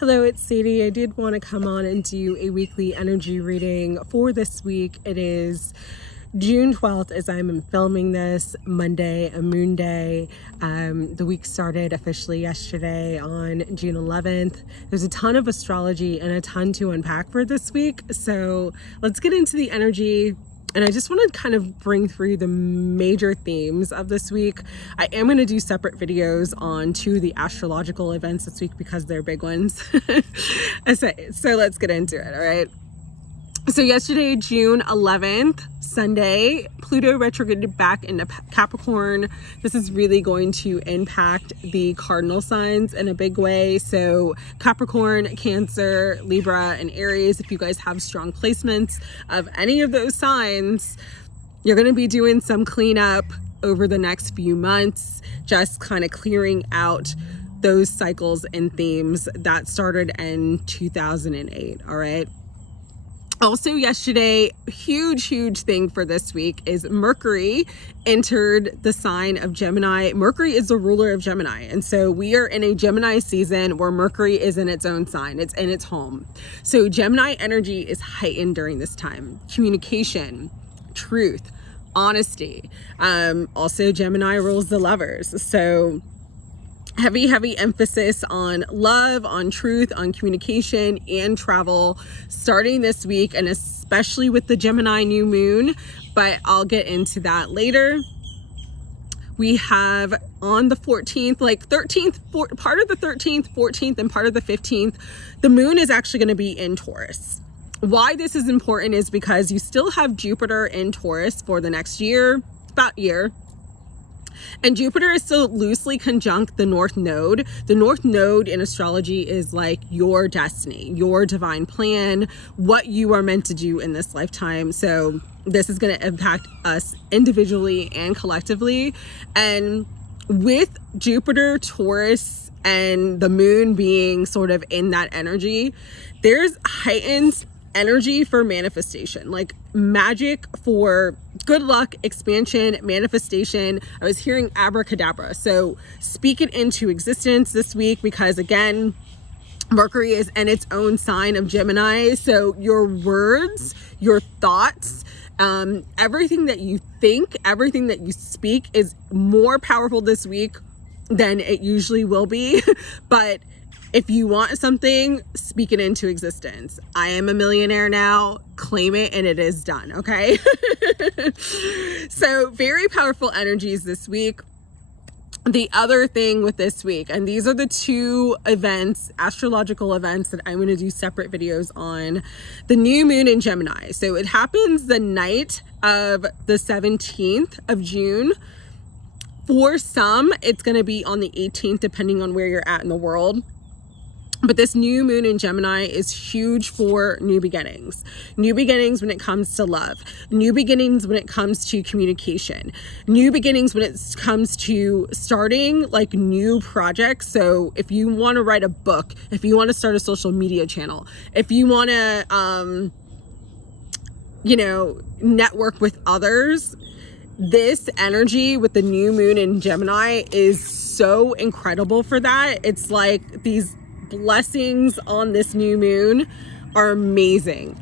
Hello, it's Sadie. I did want to come on and do a weekly energy reading for this week. It is June 12th as I'm filming this, Monday, a moon day. The week started officially yesterday on June 11th. There's a ton of astrology and a ton to unpack for this week. So let's get into the energy. And I just want to kind of bring through the major themes of this week. I am going to do separate videos on two of the astrological events this week because they're big ones. So let's get into it, all right? So yesterday, June 11th, Sunday, Pluto retrograded back into Capricorn. This is really going to impact the cardinal signs in a big way. So Capricorn, Cancer, Libra, and Aries, if you guys have strong placements of any of those signs, you're going to be doing some cleanup over the next few months, just kind of clearing out those cycles and themes that started in 2008, all right? Also yesterday, huge thing for this week is Mercury entered the sign of Gemini. Mercury is the ruler of Gemini. And so we are in a Gemini season where Mercury is in its own sign. It's in its home. So Gemini energy is heightened during this time. Communication, truth, honesty. Also Gemini rules the lovers. So heavy emphasis on love, on truth, on communication and travel starting this week, and especially with the Gemini new moon, but I'll get into that later. We have on the 14th, like 13th, part of the 13th, 14th, and part of the 15th, the moon is actually going to be in Taurus. Why this is important is because you still have Jupiter in Taurus for the next year, about year. And Jupiter is still loosely conjunct the North Node. The North Node in astrology is like your destiny, your divine plan, what you are meant to do in this lifetime. So this is going to impact us individually and collectively. And with Jupiter, Taurus, and the moon being sort of in that energy, there's heightened energy for manifestation, like magic for good luck, expansion, manifestation. I was hearing abracadabra. So speak it into existence this week because, again, Mercury is in its own sign of Gemini. So your words, your thoughts, everything that you think, everything that you speak is more powerful this week than it usually will be. But if you want something, speak it into existence. I am a millionaire now, claim it, and it is done, okay? So very powerful energies this week. The other thing with this week, and these are the two events, astrological events, that I'm going to do separate videos on. The new moon in Gemini. So it happens the night of the 17th of June. For some, it's going to be on the 18th, depending on where you're at in the world. But this new moon in Gemini is huge for new beginnings. New beginnings when it comes to love. New beginnings when it comes to communication. New beginnings when it comes to starting like new projects. So if you want to write a book, if you want to start a social media channel, if you want to, network with others, this energy with the new moon in Gemini is so incredible for that. It's like these blessings on this new moon are amazing.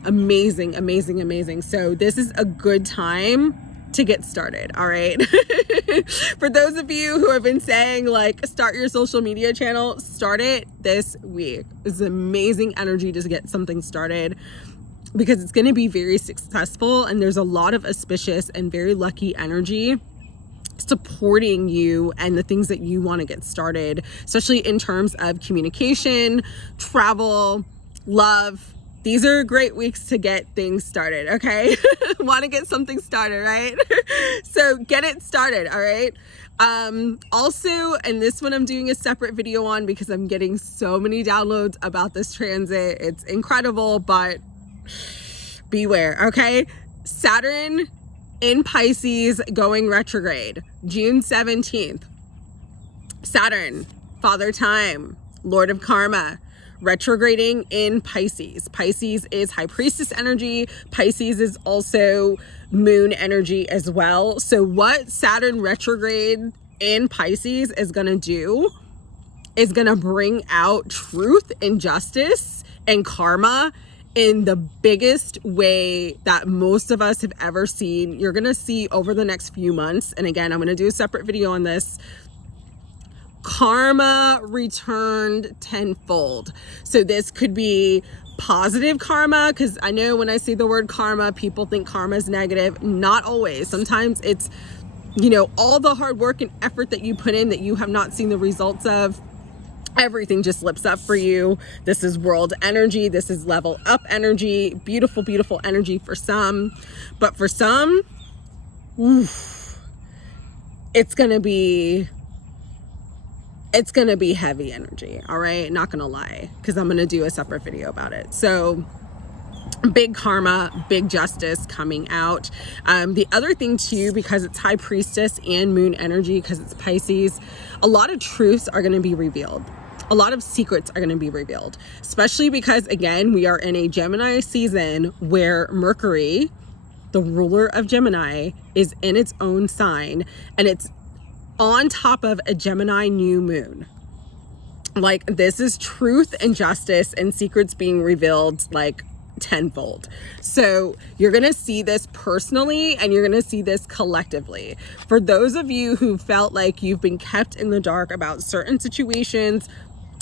So this is a good time to get started, all right? For those of you who have been saying like start your social media channel, start it this week. It's amazing energy to get something started because it's going to be very successful, and there's a lot of auspicious and very lucky energy supporting you and the things that you want to get started, especially in terms of communication, travel, love. These are great weeks to get things started, okay? Want to get something started, right? So get it started, all right? Also, and this one I'm doing a separate video on because I'm getting so many downloads about this transit. It's incredible, but beware, okay? Saturn in Pisces going retrograde, June 17th. Saturn, Father Time, Lord of Karma, retrograding in Pisces. Pisces is High Priestess energy. Pisces is also moon energy as well. So what Saturn retrograde in Pisces is going to do is going to bring out truth and justice and karma in the biggest way that most of us have ever seen. You're going to see over the next few months. And again, I'm going to do a separate video on this. Karma returned tenfold. So this could be positive karma, because I know when I say the word karma, people think karma is negative. Not always. Sometimes it's, you know, all the hard work and effort that you put in that you have not seen the results of. Everything just lifts up for you. This is world energy. This is level up energy. Beautiful, beautiful energy for some. But for some, oof, it's going to be heavy energy. All right. Not going to lie, because I'm going to do a separate video about it. So big karma, big justice coming out. The other thing too, because it's high priestess and moon energy, because it's Pisces, a lot of truths are going to be revealed. A lot of secrets are going to be revealed, especially because, again, we are in a Gemini season where Mercury, the ruler of Gemini, is in its own sign, and it's on top of a Gemini new moon. Like, this is truth and justice and secrets being revealed like tenfold. So you're going to see this personally, and you're going to see this collectively. For those of you who felt like you've been kept in the dark about certain situations,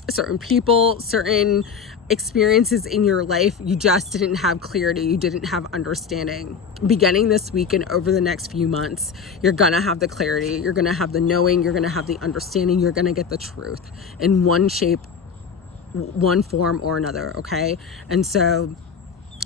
certain people, certain experiences in your life, you just didn't have clarity, you didn't have understanding. Beginning this week and over the next few months, you're gonna have the clarity, you're gonna have the knowing, you're gonna have the understanding, you're gonna get the truth in one shape, one form or another, okay? And so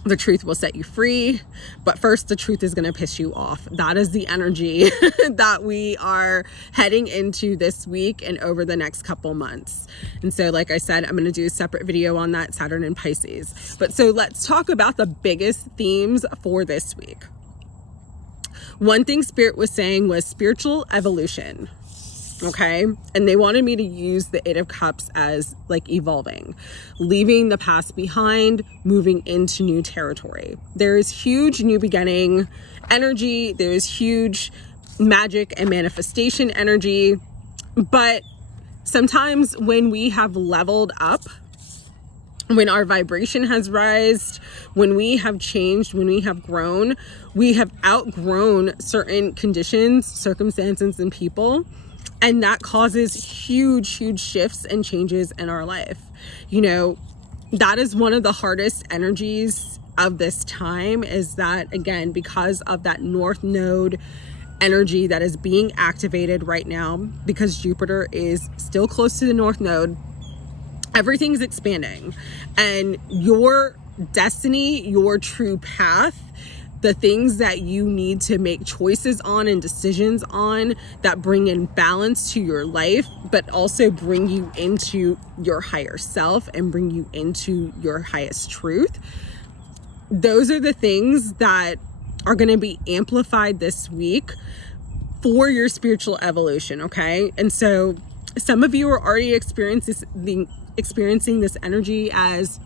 the truth will set you free, but first the truth is going to piss you off. That is the energy that we are heading into this week and over the next couple months. And so, like I said, I'm going to do a separate video on that, Saturn and Pisces. But so let's talk about the biggest themes for this week. One thing Spirit was saying was spiritual evolution. Okay. And they wanted me to use the Eight of Cups as like evolving, leaving the past behind, moving into new territory. There is huge new beginning energy. There is huge magic and manifestation energy. But sometimes when we have leveled up, when our vibration has risen, when we have changed, when we have grown, we have outgrown certain conditions, circumstances, and people. And that causes huge, huge shifts and changes in our life. You know, that is one of the hardest energies of this time, is that, again, because of that North Node energy that is being activated right now, because Jupiter is still close to the North Node, everything's expanding. And your destiny, your true path, the things that you need to make choices on and decisions on that bring in balance to your life, but also bring you into your higher self and bring you into your highest truth. Those are the things that are going to be amplified this week for your spiritual evolution, okay? And so some of you are already experiencing this energy as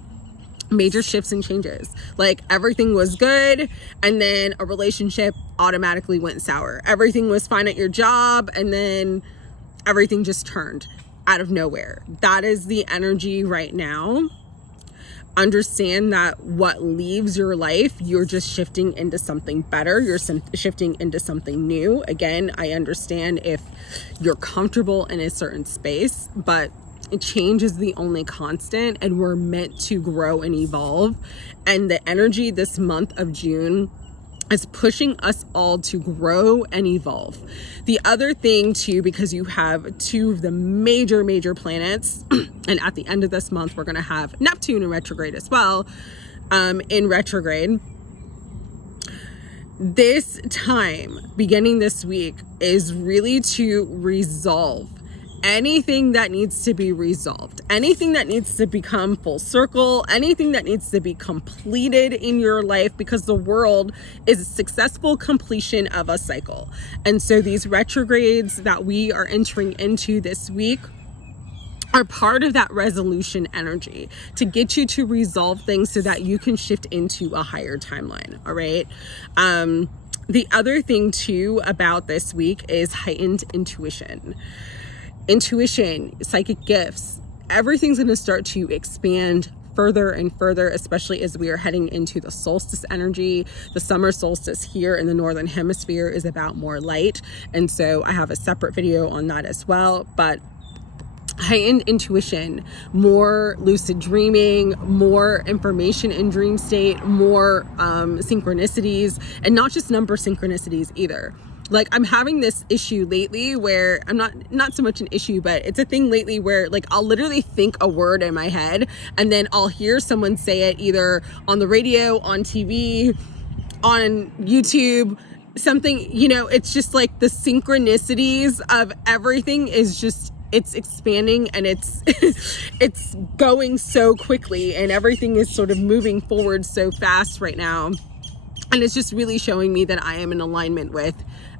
major shifts and changes. Like, everything was good, and then a relationship automatically went sour. Everything was fine at your job, and then everything just turned out of nowhere. That is the energy right now. Understand that what leaves your life, you're just shifting into something better. You're shifting into something new. Again, I understand if you're comfortable in a certain space, but change is the only constant, and we're meant to grow and evolve. And the energy this month of June is pushing us all to grow and evolve. The other thing too, because you have two of the major planets, and at the end of this month, we're going to have Neptune in retrograde as well, in retrograde. This time, beginning this week, is really to resolve anything that needs to be resolved, anything that needs to become full circle, anything that needs to be completed in your life, because the world is a successful completion of a cycle. And so these retrogrades that we are entering into this week are part of that resolution energy to get you to resolve things so that you can shift into a higher timeline. All right. The other thing too about this week is heightened intuition. intuition, psychic gifts, everything's going to start to expand further and further, especially as we are heading into the solstice energy. The summer solstice here in the northern hemisphere is about more light, and so I have a separate video on that as well. But heightened intuition, more lucid dreaming, more information in dream state, more synchronicities, and not just number synchronicities either. Like, I'm having this issue lately where I'm not so much an issue, but it's a thing lately where, like, I'll literally think a word in my head and then I'll hear someone say it either on the radio, on TV, on YouTube, something, you know. It's just like the synchronicities of everything is just, it's expanding, and it's it's going so quickly, and everything is sort of moving forward so fast right now. And it's just really showing me that I am in alignment with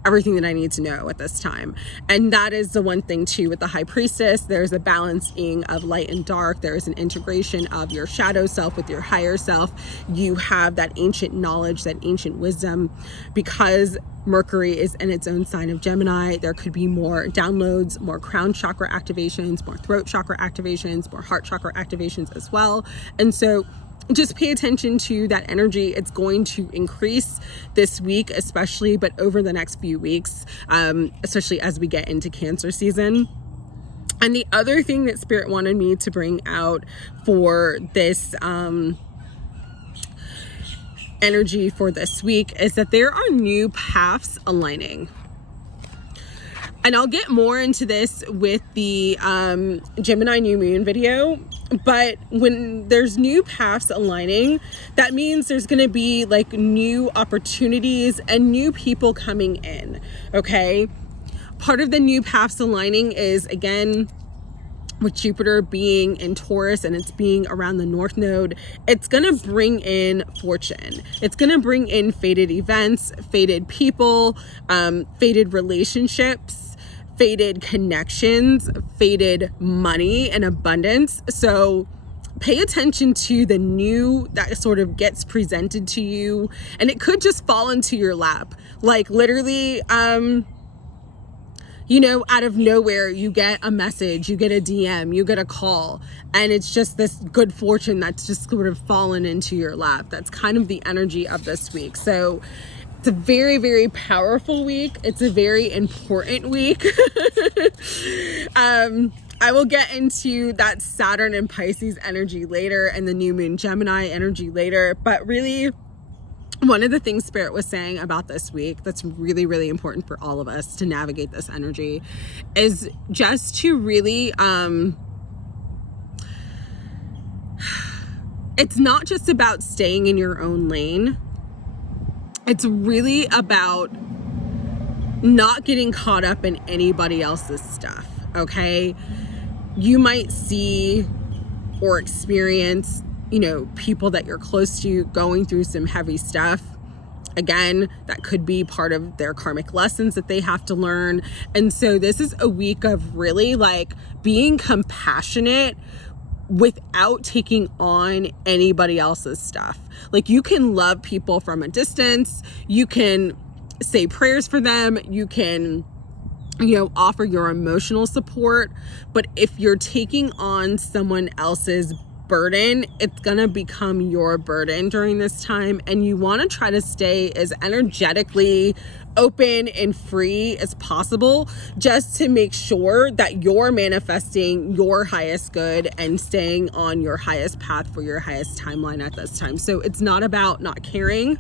everything that I need to know at this time. And that is the one thing too with the High Priestess. There's a balancing of light and dark. There is an integration of your shadow self with your higher self. You have that ancient knowledge, that ancient wisdom. Because Mercury is in its own sign of Gemini, there could be more downloads, more crown chakra activations, more throat chakra activations, more heart chakra activations as well. And so just pay attention to that energy. It's going to increase this week especially, but over the next few weeks, especially as we get into Cancer season. And the other thing that Spirit wanted me to bring out for this energy for this week is that there are new paths aligning. And I'll get more into this with the Gemini new moon video, but when there's new paths aligning, that means there's going to be like new opportunities and new people coming in, okay? Part of the new paths aligning is, again, with Jupiter being in Taurus and it's being around the North Node, it's going to bring in fortune. It's going to bring in fated events, fated people, fated relationships, fated connections, fated money and abundance. So pay attention to the new that sort of gets presented to you, and it could just fall into your lap. Like literally, you know, out of nowhere, you get a message, you get a DM, you get a call, and it's just this good fortune that's just sort of fallen into your lap. That's kind of the energy of this week. So it's a very, very powerful week. It's a very important week. I will get into that Saturn and Pisces energy later and the new moon Gemini energy later. But really, one of the things Spirit was saying about this week that's really, really important for all of us to navigate this energy is just to really, it's not just about staying in your own lane. It's really about not getting caught up in anybody else's stuff, okay? You might see or experience, you know, people that you're close to going through some heavy stuff. Again, that could be part of their karmic lessons that they have to learn. And so this is a week of really like being compassionate without taking on anybody else's stuff. Like, you can love people from a distance, you can say prayers for them, you can, you know, offer your emotional support, but if you're taking on someone else's burden, it's gonna become your burden during this time. And you want to try to stay as energetically open and free as possible, just to make sure that you're manifesting your highest good and staying on your highest path for your highest timeline at this time. So it's not about not caring,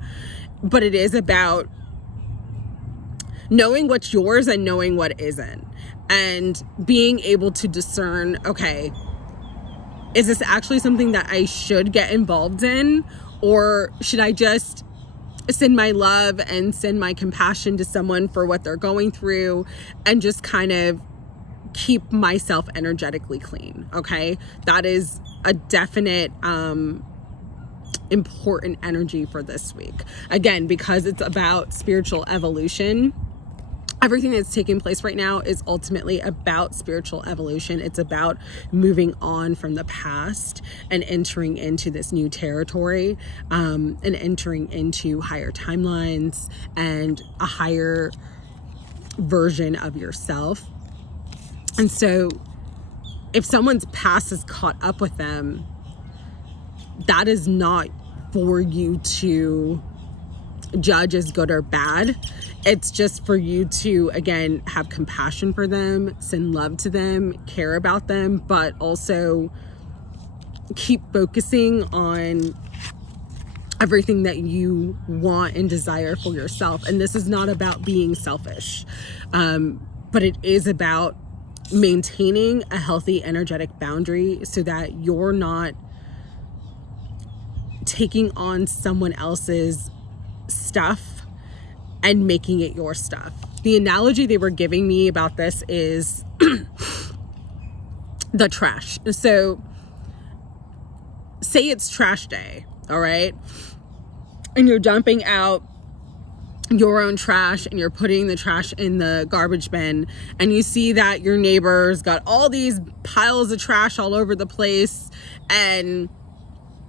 but it is about knowing what's yours and knowing what isn't, and being able to discern, okay, is this actually something that I should get involved in? Or should I just send my love and send my compassion to someone for what they're going through and just kind of keep myself energetically clean? Okay, that is a definite important energy for this week. Again, because it's about spiritual evolution. Everything that's taking place right now is ultimately about spiritual evolution. It's about moving on from the past and entering into this new territory, and entering into higher timelines and a higher version of yourself. And so if someone's past is caught up with them, that is not for you to judge as good or bad. It's just for you to, again, have compassion for them, send love to them, care about them, but also keep focusing on everything that you want and desire for yourself. And this is not about being selfish, but it is about maintaining a healthy energetic boundary so that you're not taking on someone else's stuff and making it your stuff. The analogy they were giving me about this is the trash. So say it's trash day, all right? And you're dumping out your own trash and you're putting the trash in the garbage bin, and you see that your neighbor's got all these piles of trash all over the place and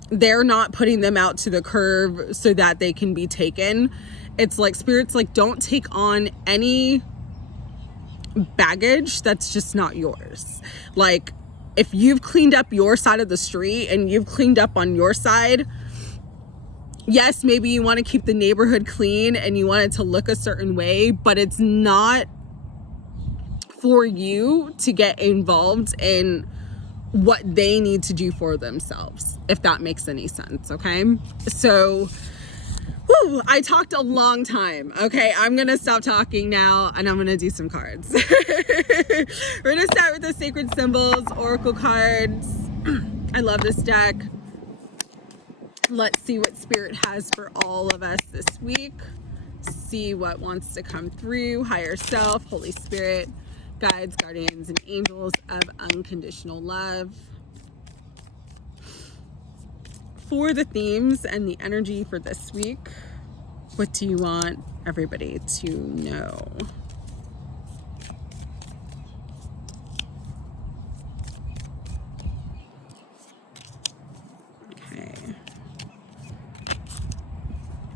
they're not putting them out to the curb so that they can be taken. It's like Spirit's like, don't take on any baggage that's just not yours. Like, if you've cleaned up your side of the street and you've cleaned up on your side, yes, maybe you want to keep the neighborhood clean and you want it to look a certain way, but it's not for you to get involved in what they need to do for themselves, if that makes any sense, okay? So, I talked a long time, okay? I'm gonna stop talking now and I'm gonna do some cards. We're gonna start with the Sacred Symbols, Oracle cards. I love this deck. Let's see what Spirit has for all of us this week. See what wants to come through. Higher Self, Holy Spirit, guides, guardians, and angels of unconditional love. For the themes and the energy for this week, what do you want everybody to know?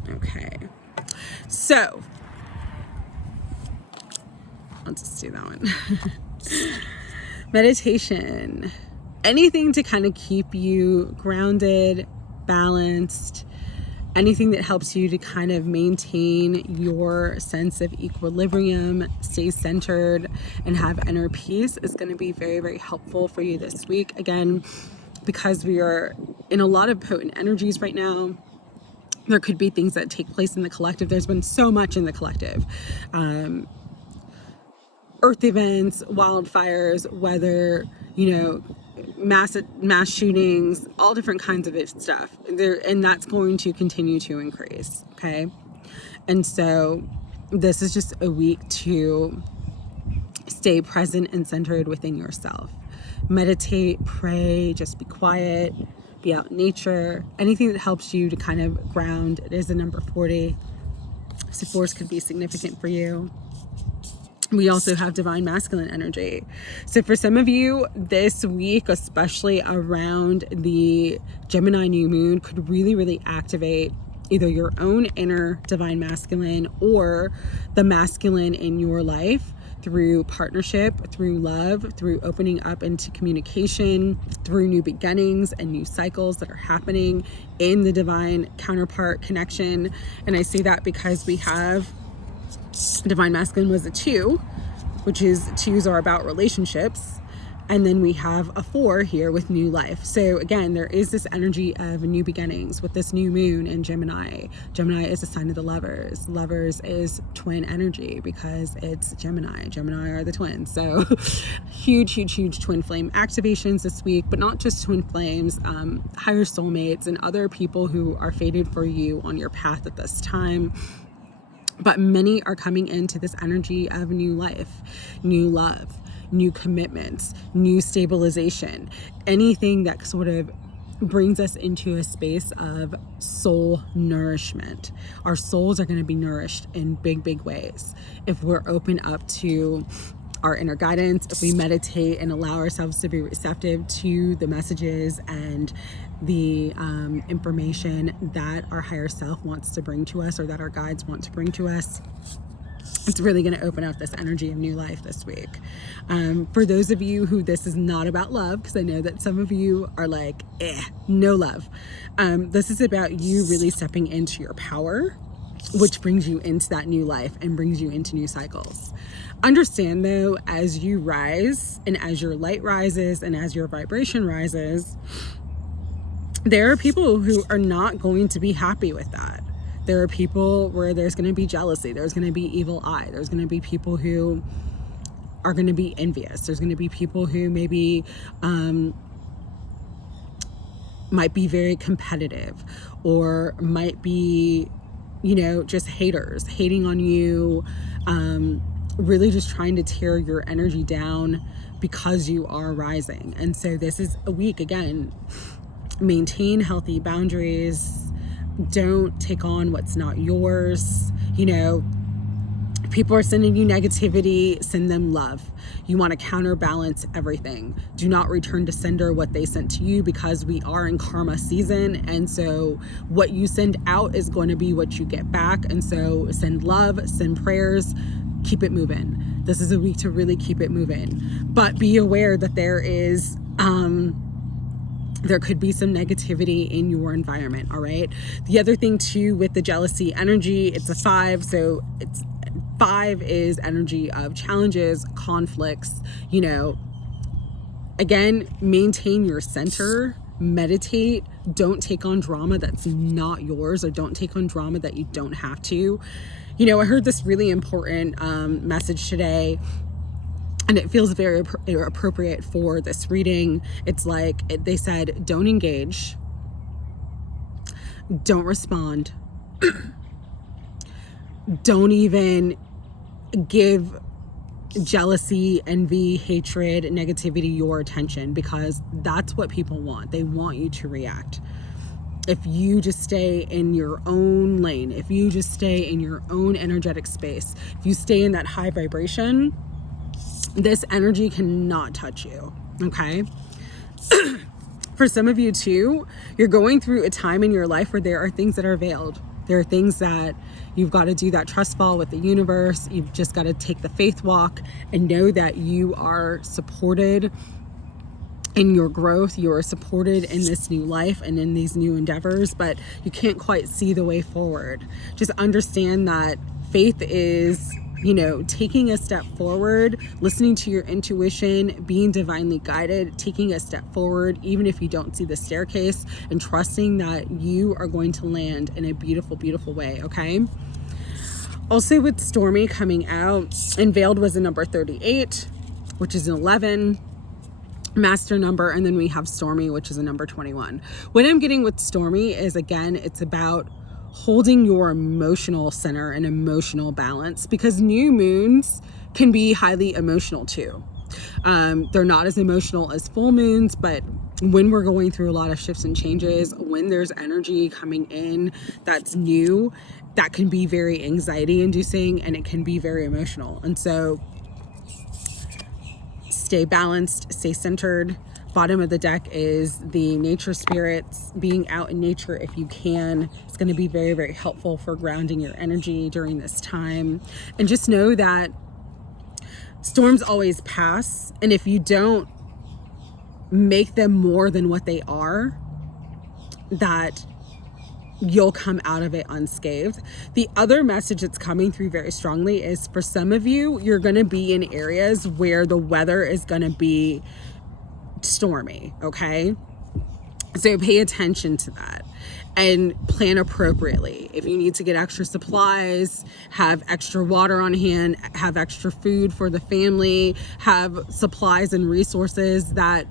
Okay. So, I'll just do that one. Meditation. Anything to kind of keep you grounded, balanced, anything that helps you to kind of maintain your sense of equilibrium, stay centered, and have inner peace is going to be very, very helpful for you this week. Again, because we are in a lot of potent energies right now, there could be things that take place in the collective. There's been so much in the collective. Earth events, wildfires, weather, mass shootings, all different kinds of stuff there, and that's going to continue to increase. Okay. And so this is just a week to stay present and centered within yourself. Meditate, pray, just be quiet, be out in nature, anything that helps you to kind of ground. It is a number 40, so force could be significant for you. We also have divine masculine energy. So for some of you this week, especially around the Gemini new moon, could really, really activate either your own inner divine masculine or the masculine in your life through partnership, through love, through opening up into communication, through new beginnings and new cycles that are happening in the divine counterpart connection. And I say that because we have divine masculine was a 2, which is 2s are about relationships, and then we have a 4 here with new life. So again, there is this energy of new beginnings with this new moon in Gemini. Gemini is a sign of the lovers. Lovers is twin energy because it's Gemini. Gemini are the twins. So huge twin flame activations this week, but not just twin flames, higher soulmates and other people who are fated for you on your path at this time. But many are coming into this energy of new life, new love, new commitments, new stabilization, anything that sort of brings us into a space of soul nourishment. Our souls are going to be nourished in big, big ways if we're open up to our inner guidance, if we meditate and allow ourselves to be receptive to the messages and the information that our higher self wants to bring to us, or that our guides want to bring to us. It's really going to open up this energy of new life this week. For those of you who this is not about love, because I know that some of you are like, no love. This is about you really stepping into your power, which brings you into that new life and brings you into new cycles. Understand though, as you rise and as your light rises and as your vibration rises, there are people who are not going to be happy with that. There are people where there's going to be jealousy. There's going to be evil eye. There's going to be people who are going to be envious. There's going to be people who maybe might be very competitive, or might be, you know, just haters, hating on you, really just trying to tear your energy down because you are rising. And so this is a week, again, maintain healthy boundaries. Don't take on what's not yours. You know, people are sending you negativity, send them love. You want to counterbalance everything. Do not return to sender what they sent to you, because we are in karma season. And so what you send out is going to be what you get back. And so send love, send prayers, keep it moving. This is a week to really keep it moving. But be aware that there could be some negativity in your environment, all right? The other thing too, with the jealousy energy, it's a 5, so 5 is energy of challenges, conflicts, you know. Again, maintain your center, meditate, don't take on drama that's not yours, or don't take on drama that you don't have to. You know, I heard this really important message today, and it feels very appropriate for this reading. It's like, they said, don't engage, don't respond, don't even give jealousy, envy, hatred, negativity your attention, because that's what people want. They want you to react. If you just stay in your own lane, if you just stay in your own energetic space, if you stay in that high vibration, this energy cannot touch you, okay? For some of you too, you're going through a time in your life where there are things that are veiled. There are things that you've got to do that trust fall with the universe. You've just got to take the faith walk and know that you are supported in your growth. You are supported in this new life and in these new endeavors, but you can't quite see the way forward. Just understand that faith is, you know, taking a step forward, listening to your intuition, being divinely guided, taking a step forward, even if you don't see the staircase, and trusting that you are going to land in a beautiful, beautiful way, okay? Also with Stormy coming out, and Veiled was a number 38, which is an 11 master number, and then we have Stormy, which is a number 21. What I'm getting with Stormy is, again, it's about holding your emotional center and emotional balance, because new moons can be highly emotional too. They're not as emotional as full moons, but when we're going through a lot of shifts and changes, when there's energy coming in that's new, that can be very anxiety inducing, and it can be very emotional. And so stay balanced, stay centered. Bottom of the deck is the nature spirits. Being out in nature if you can. It's going to be very, very helpful for grounding your energy during this time. And just know that storms always pass, and if you don't make them more than what they are, that you'll come out of it unscathed. The other message that's coming through very strongly is, for some of you, you're going to be in areas where the weather is going to be stormy, okay? So pay attention to that and plan appropriately. If you need to get extra supplies, have extra water on hand, have extra food for the family, have supplies and resources that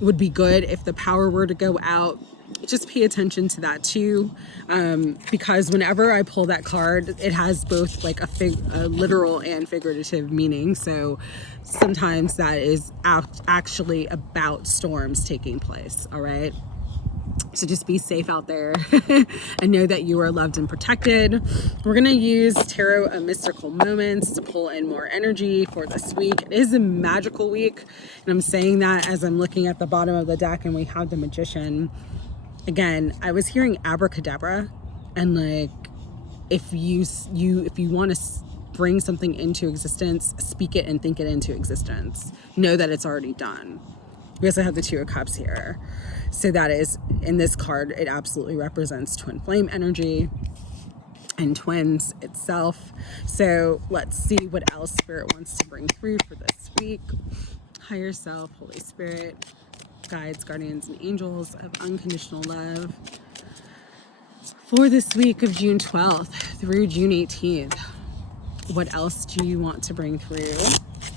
would be good if the power were to go out. Just pay attention to that too, because whenever I pull that card, it has both like a literal and figurative meaning. So sometimes that is actually about storms taking place, all right? So just be safe out there and know that you are loved and protected. We're going to use Tarot and Mystical Moments to pull in more energy for this week. It is a magical week, and I'm saying that as I'm looking at the bottom of the deck and we have the Magician. Again, I was hearing abracadabra, and like if you want to bring something into existence, speak it and think it into existence. Know that it's already done. We also have the Two of Cups here. So that is, in this card, it absolutely represents twin flame energy and twins itself. So let's see what else Spirit wants to bring through for this week. Higher self, Holy Spirit, guides, guardians, and angels of unconditional love for this week of June 12th through June 18th. What else do you want to bring through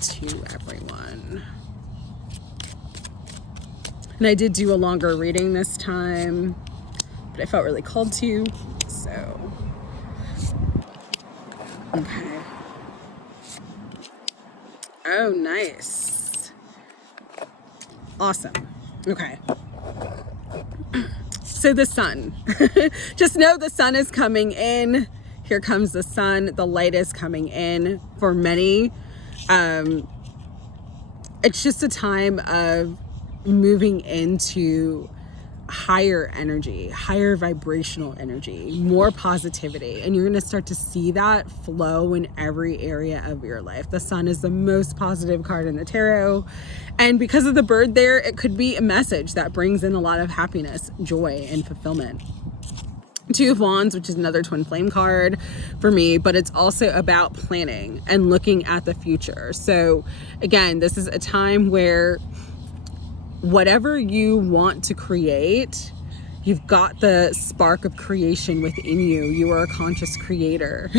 to everyone? And I did do a longer reading this time, but I felt really called to, so. Okay. Oh, nice. Awesome. Okay. So the sun. Just know the sun is coming in. Here comes the sun. The light is coming in for many. It's just a time of moving into higher energy, higher vibrational energy, more positivity. And you're going to start to see that flow in every area of your life. The sun is the most positive card in the tarot. And because of the bird there, it could be a message that brings in a lot of happiness, joy, and fulfillment. Two of Wands, which is another twin flame card for me, but it's also about planning and looking at the future. So again, this is a time where whatever you want to create, you've got the spark of creation within you. You are a conscious creator,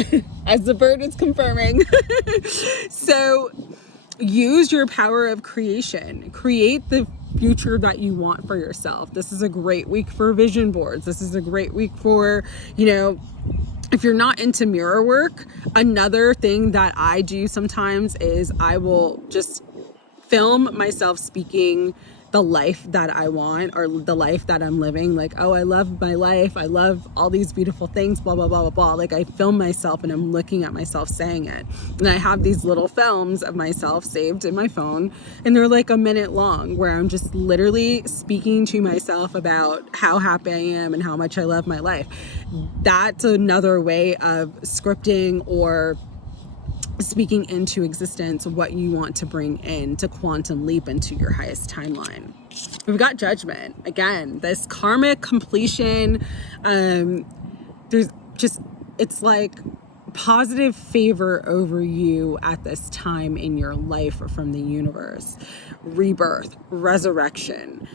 as the bird is confirming. So use your power of creation. Create the future that you want for yourself. This is a great week for vision boards. This is a great week for, if you're not into mirror work, another thing that I do sometimes is I will just film myself speaking the life that I want, or the life that I'm living. Like, oh, I love my life. I love all these beautiful things, blah, blah, blah, blah, blah. Like, I film myself and I'm looking at myself saying it. And I have these little films of myself saved in my phone, and they're like a minute long, where I'm just literally speaking to myself about how happy I am and how much I love my life. That's another way of scripting or speaking into existence what you want to bring in to quantum leap into your highest timeline. We've got Judgment. Again, this karmic completion. There's just, it's like positive favor over you at this time in your life or from the universe. Rebirth, resurrection,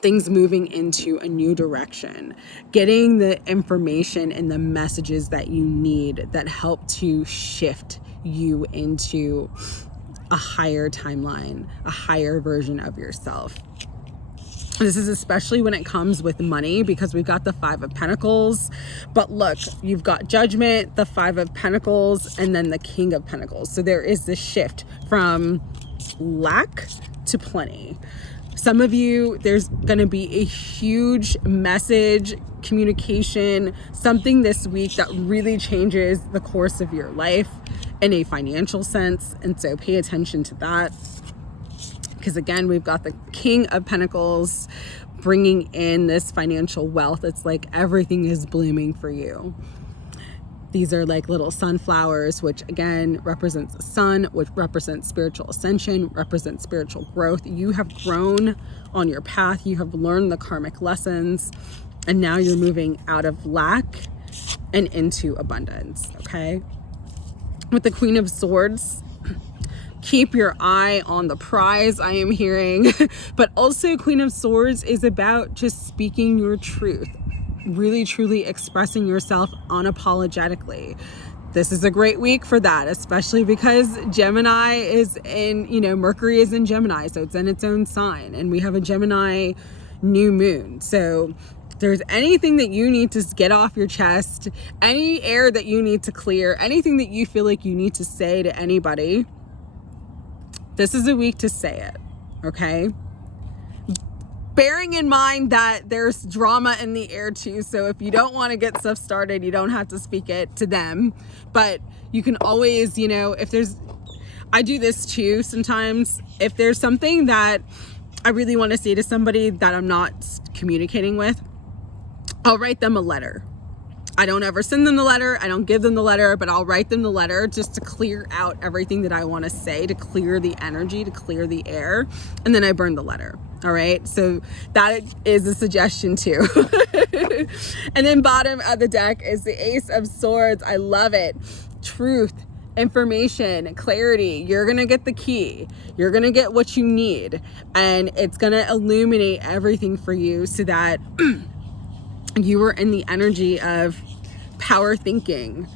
things moving into a new direction, getting the information and the messages that you need that help to shift you into a higher timeline, a higher version of yourself. This is especially when it comes with money, because we've got the Five of Pentacles, but look, you've got Judgment, the Five of Pentacles, and then the King of Pentacles. So there is this shift from lack to plenty. Some of you, there's going to be a huge message, communication, something this week that really changes the course of your life in a financial sense. And so pay attention to that. Because again, we've got the King of Pentacles bringing in this financial wealth. It's like everything is blooming for you. These are like little sunflowers, which again represents the sun, which represents spiritual ascension, represents spiritual growth. You have grown on your path. You have learned the karmic lessons, and now you're moving out of lack and into abundance, okay? With the Queen of Swords, keep your eye on the prize, I am hearing. But also Queen of Swords is about just speaking your truth. Really, truly expressing yourself unapologetically. This is a great week for that, especially because Gemini is in, Mercury is in Gemini, so it's in its own sign, and we have a Gemini new moon. So if there's anything that you need to get off your chest, any air that you need to clear, anything that you feel like you need to say to anybody, this is a week to say it, okay? Bearing in mind that there's drama in the air too, so if you don't want to get stuff started, you don't have to speak it to them, but you can always, I do this too sometimes. If there's something that I really want to say to somebody that I'm not communicating with, I'll write them a letter. I don't ever send them the letter. I don't give them the letter, but I'll write them the letter just to clear out everything that I want to say, to clear the energy, to clear the air. And then I burn the letter. All right. So that is a suggestion too. And then bottom of the deck is the Ace of Swords. I love it. Truth, information, clarity. You're going to get the key. You're going to get what you need. And it's going to illuminate everything for you so that you are in the energy of power thinking,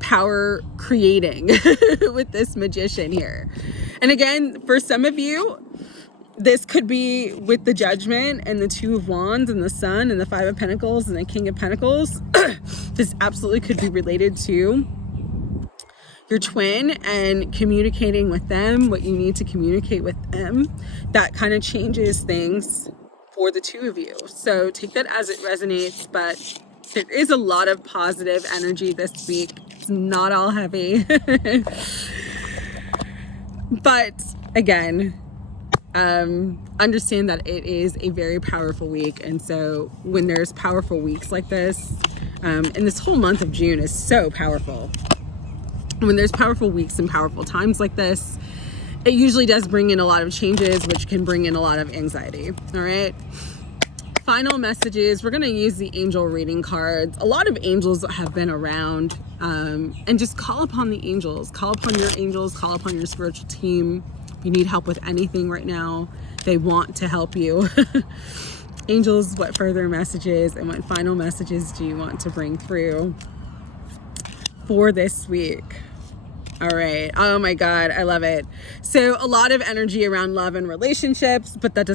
power creating with this magician here. And again, for some of you, this could be with the Judgment and the Two of Wands and the Sun and the Five of Pentacles and the King of Pentacles. This absolutely could be related to your twin and communicating with them what you need to communicate with them. That kind of changes things for the two of you. So take that as it resonates, but there is a lot of positive energy this week. It's not all heavy. But again, understand that it is a very powerful week. And so when there's powerful weeks like this, and this whole month of June is so powerful. When there's powerful weeks and powerful times like this, it usually does bring in a lot of changes, which can bring in a lot of anxiety. All right. Final messages. We're going to use the angel reading cards. A lot of angels have been around, and just call upon the angels. Call upon your angels. Call upon your spiritual team. If you need help with anything right now, they want to help you. Angels, what further messages and what final messages do you want to bring through for this week? All right. Oh my God. I love it. So a lot of energy around love and relationships, but that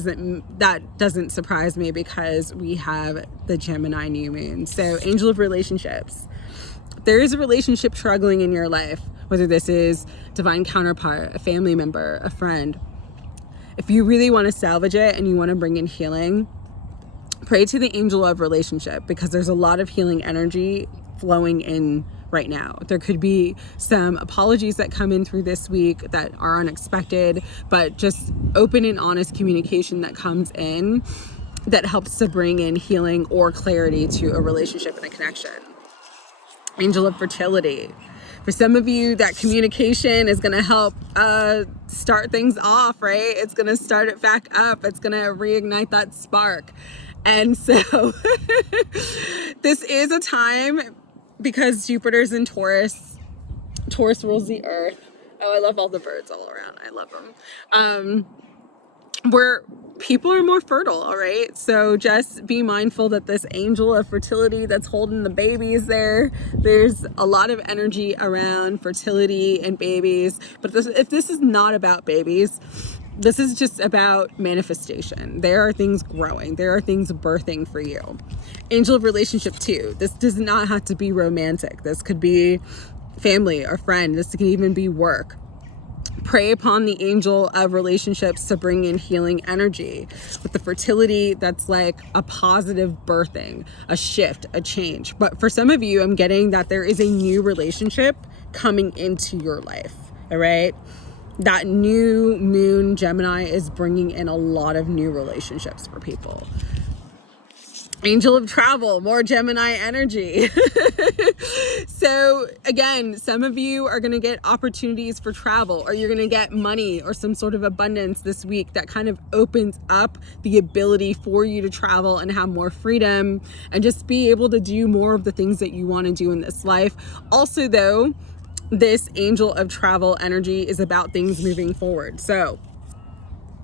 doesn't surprise me because we have the Gemini new moon. So angel of relationships. There is a relationship struggling in your life, whether this is divine counterpart, a family member, a friend. If you really want to salvage it and you want to bring in healing, pray to the angel of relationship, because there's a lot of healing energy flowing in right now. There could be some apologies that come in through this week that are unexpected, but just open and honest communication that comes in that helps to bring in healing or clarity to a relationship and a connection. Angel of fertility. For some of you, that communication is going to help start things off, right? It's going to start it back up. It's going to reignite that spark. And so this is a time, because Jupiter's in Taurus. Taurus rules the earth. Oh, I love all the birds all around. I love them. Where people are more fertile, all right? So just be mindful that this angel of fertility that's holding the babies there's a lot of energy around fertility and babies. But if this is not about babies, this is just about manifestation. There are things growing. There are things birthing for you. Angel of relationship too. This does not have to be romantic. This could be family or friend. This can even be work. Pray upon the angel of relationships to bring in healing energy. With the fertility, that's like a positive birthing, a shift, a change. But for some of you, I'm getting that there is a new relationship coming into your life, all right? That new moon Gemini is bringing in a lot of new relationships for people. Angel of travel, more Gemini energy. So again, some of you are going to get opportunities for travel, or you're going to get money or some sort of abundance this week that kind of opens up the ability for you to travel and have more freedom and just be able to do more of the things that you want to do in this life. Also though, this angel of travel energy is about things moving forward. So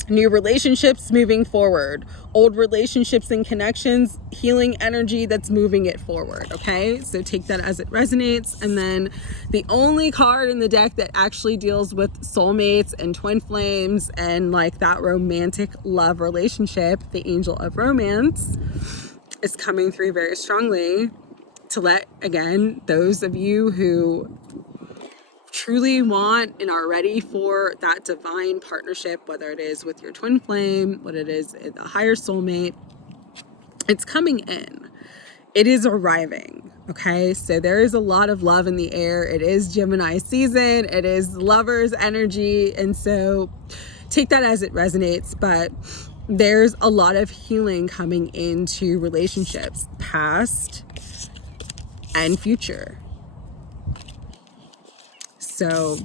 new relationships moving forward, old relationships and connections, healing energy that's moving it forward. Okay, so take that as it resonates. And then the only card in the deck that actually deals with soulmates and twin flames and like that romantic love relationship, the angel of romance, is coming through very strongly to let, again, those of you who truly want and are ready for that divine partnership, whether it is with your twin flame, what it is, a higher soulmate, it's coming in. It is arriving. Okay, so there is a lot of love in the air. It is Gemini season. It is lovers energy. And so take that as it resonates. But there's a lot of healing coming into relationships, past, and future. So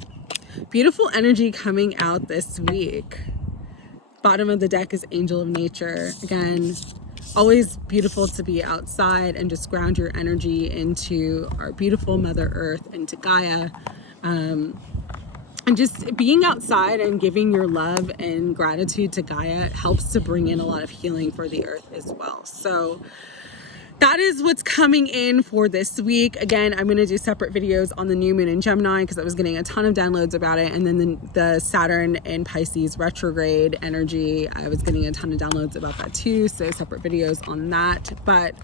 beautiful energy coming out this week. Bottom of the deck is Angel of Nature. Again, always beautiful to be outside and just ground your energy into our beautiful Mother Earth, into Gaia. And just being outside and giving your love and gratitude to Gaia helps to bring in a lot of healing for the earth as well. So that is what's coming in for this week. Again, I'm going to do separate videos on the new moon in Gemini because I was getting a ton of downloads about it. And then the Saturn and Pisces retrograde energy, I was getting a ton of downloads about that too. So separate videos on that. But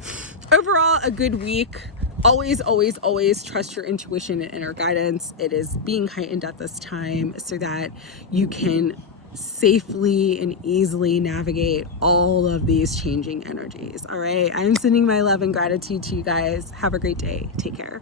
overall, a good week. Always, always, always trust your intuition and inner guidance. It is being heightened at this time so that you can safely and easily navigate all of these changing energies. All right. I'm sending my love and gratitude to you guys. Have a great day. Take care.